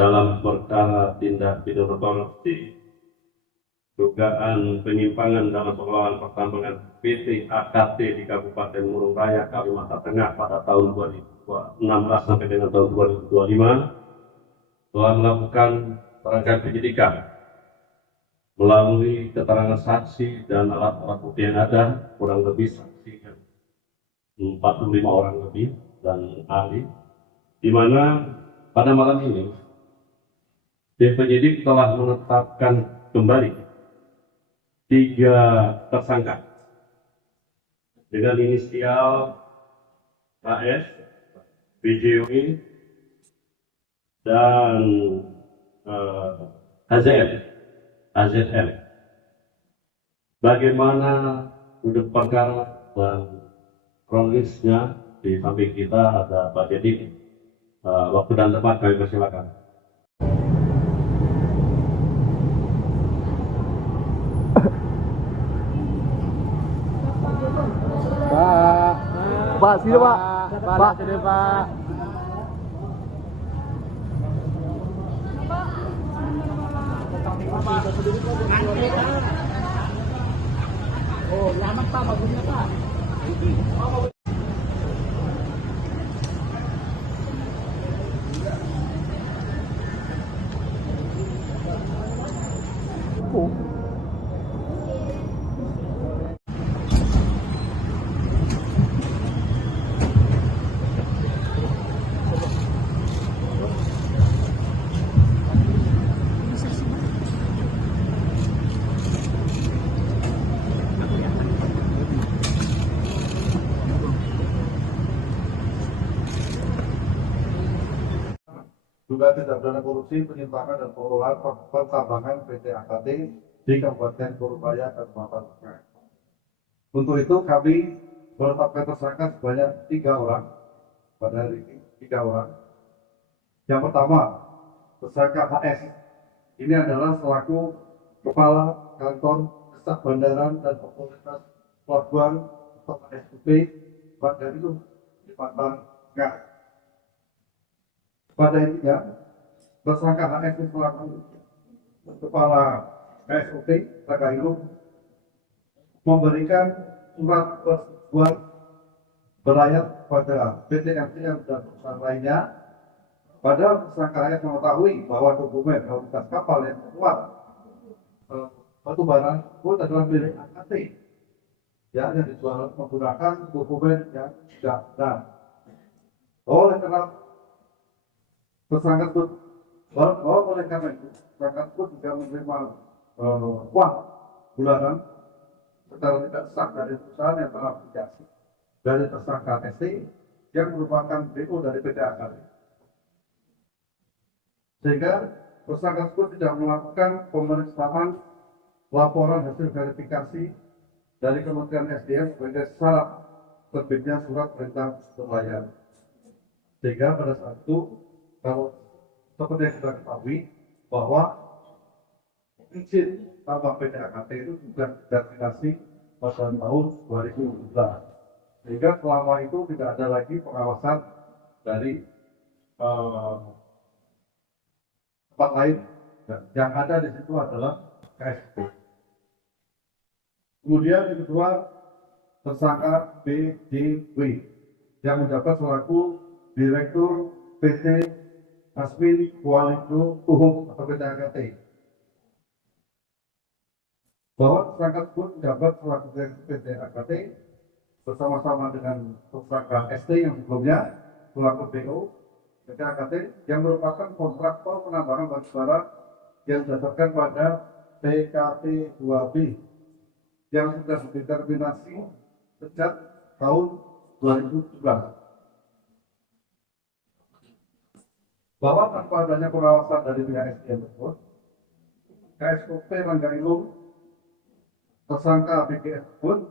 dalam perkara tindak pidana korupsi dugaan penyimpangan dalam pengelolaan pertambangan PT AKT di Kabupaten Murung Raya, Kalimantan Tengah pada tahun 2016 sampai dengan tahun 2025 telah melakukan rangkaian penyidikan melalui keterangan saksi dan alat bukti yang ada, kurang lebih saksi 45 orang lebih dan ahli, di mana pada malam ini tim penyidik telah menetapkan kembali 3 tersangka dengan inisial AS, BJW, dan AZL. Bagaimana duduk perkara dan kronisnya di samping kita ada Pak Dedi. Waktu dan tempat kami persilakan. Pak, sini Pak. Pak, sini Pak. Oh, selamat Pak, bagusnya Pak. Juga tindak pidana korupsi, penyimpangan dan pengelolaan pertambangan PT AKT di Kabupaten Murung Raya, Kalimantan Tengah. Untuk itu kami menetapkan tersangka sebanyak 3 orang pada hari ini, 3 orang. Yang pertama, tersangka HS. Ini adalah selaku Kepala Kantor Kesat Bandaran dan Otoritas Pelabuhan atau KSUP pada itu di Kalimantan Tengah. Pada intinya, tersangka HS selaku Kepala KSUP Tagayup memberikan surat persetujuan berlayar pada PT MCM dan perusahaan lainnya. Padahal tersangka HS mengetahui bahwa dokumen kualitas kapal yang keluar batu bara itu adalah milik AKT, ya, yang dijual menggunakan dokumen yang tidak benar. Oleh karena tersangka tersebut, oleh karena itu tersangka tersebut juga menerima uang bulanan secara tidak sah dari perusahaan yang terafiliasi dari tersangka ST yang merupakan BO dari PT AKT. Sehingga tersangka tersebut tidak melakukan pemeriksaan laporan hasil verifikasi dari Kementerian SDM sebagai syarat terbitnya surat perintah berlayar. Sehingga pada saat itu, kalau seperti yang kita ketahui bahwa izin tambang PT AKT itu sudah terfinasi pada tahun 2011. Sehingga selama itu tidak ada lagi pengawasan dari tempat lain. Yang ada di situ adalah KSP. Kemudian yang kedua, tersangka BJW yang menjabat selaku Direktur PT Asmin Kualindo Uhum atau PT AKT. Bahwa tersangka tersebut menjabat selaku Direktur PT AKT bersama-sama dengan tersangka ST yang sebelumnya selaku BO PT AKT yang merupakan kontraktor penambangan batu bara yang berdasarkan pada PKT 2B yang sudah dideterminasi sejak tahun 2017. Bahwa tanpa adanya pengawasan dari pihak SDM tersebut, KSUP Ranggailu tersangka BGS pun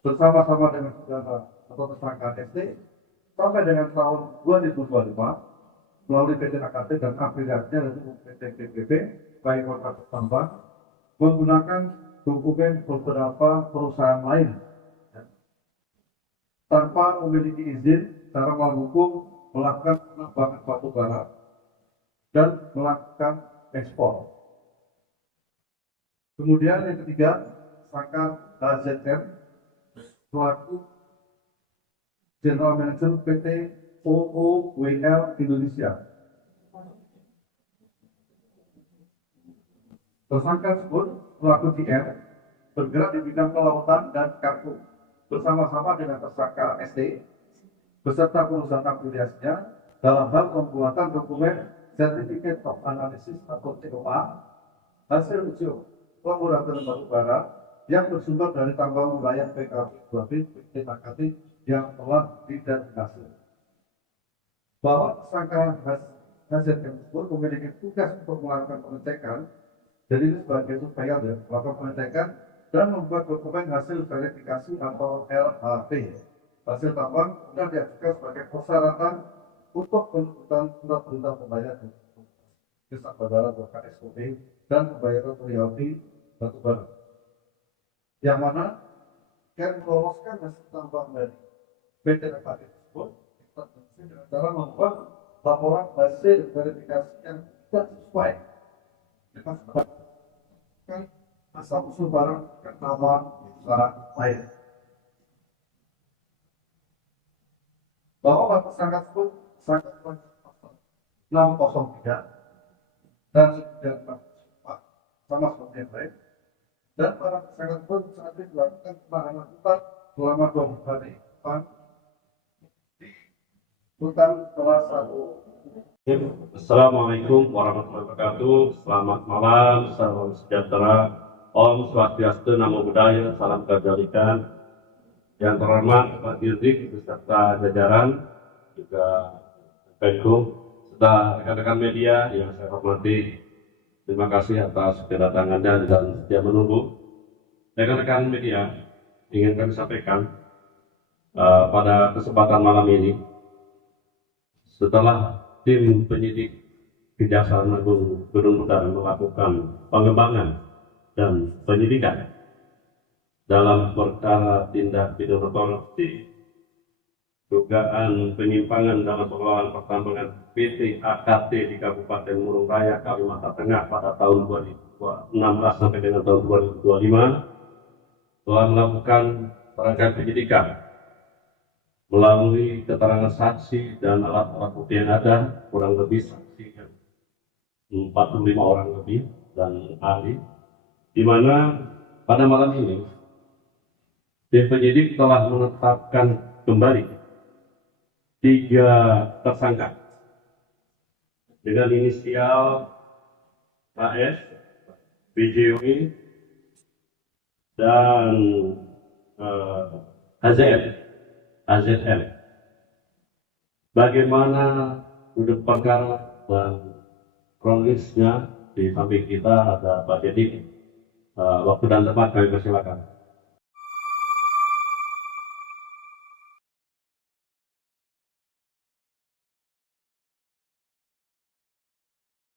bersama-sama dengan saudara atau tersangka ST sampai dengan tahun 2025 melalui PT AKT dan afiliatnya dari PT PBB baik kontrak tambang menggunakan dokumen beberapa perusahaan lain tanpa memiliki izin secara melawan hukum melakukan penambangan batu bara dan melakukan ekspor. Kemudian yang ketiga, tersangka HZM selaku General Manager PT OOWL Indonesia. Tersangka tersebut selaku GM bergerak di bidang kelautan dan kargo bersama-sama dengan tersangka SD beserta perusahaan afiliasinya dalam hal pembuatan dokumen Certificate of Analysis atau COA hasil uji laboratorium batubara yang bersumber dari tambang wilayah PKB 2B PT KKT yang telah diidentifikasi. Bahwa tersangka HZM tersebut memiliki tugas untuk melakukan pengecekan, jadi ini sebagai surveyor ya, melakukan pengecekan dan membuat dokumen hasil verifikasi atau LHV hasil tambang dan diajukan sebagai persyaratan untuk penuntutan surat perintah pembayaran kisah bandara atau KSOP dan pembayaran royalti batubara, yang mana yang meloloskan hasil tambang dari PT KKT tersebut dengan cara membuat laporan hasil verifikasi yang tidak sesuai dengan asal usul barang nama usaha lain. Bahwa tersangka tersebut sangat 603 dan 944 sama seperti yang lain, dan para tersangka tersebut saat ini dilakukan penahanan rutan selama 20 hari di rutan kelas 1. Assalamualaikum warahmatullahi wabarakatuh. Selamat malam, salam sejahtera, Om Swastiastu, Namo Buddhaya, salam kebajikan. Yang terhormat Pak Dirdik beserta jajaran, juga Menko, serta rekan-rekan media yang saya hormati. Terima kasih atas kedatangannya dan setia menunggu. Rekan-rekan media, ingin kami sampaikan pada kesempatan malam ini, setelah tim penyidik Kejaksaan Agung Gunung Buntara melakukan pengembangan dan penyidikan dalam perkara tindak pidana korupsi dugaan penyimpangan dalam pengelolaan pertambangan PT AKT di Kabupaten Murung Raya, Kalimantan Tengah pada tahun 2016 sampai dengan tahun 2025 telah melakukan rangkaian penyidikan melalui keterangan saksi dan alat-alat bukti yang ada, kurang lebih saksi 45 orang lebih dan ahli, di mana pada malam ini tim penyidik telah menetapkan kembali 3 tersangka dengan inisial AS, BJW, dan AZM. Bagaimana duduk perkara dan kronisnya, di samping kita ada Pak Jadi. Waktu dan tempat kami persilakan.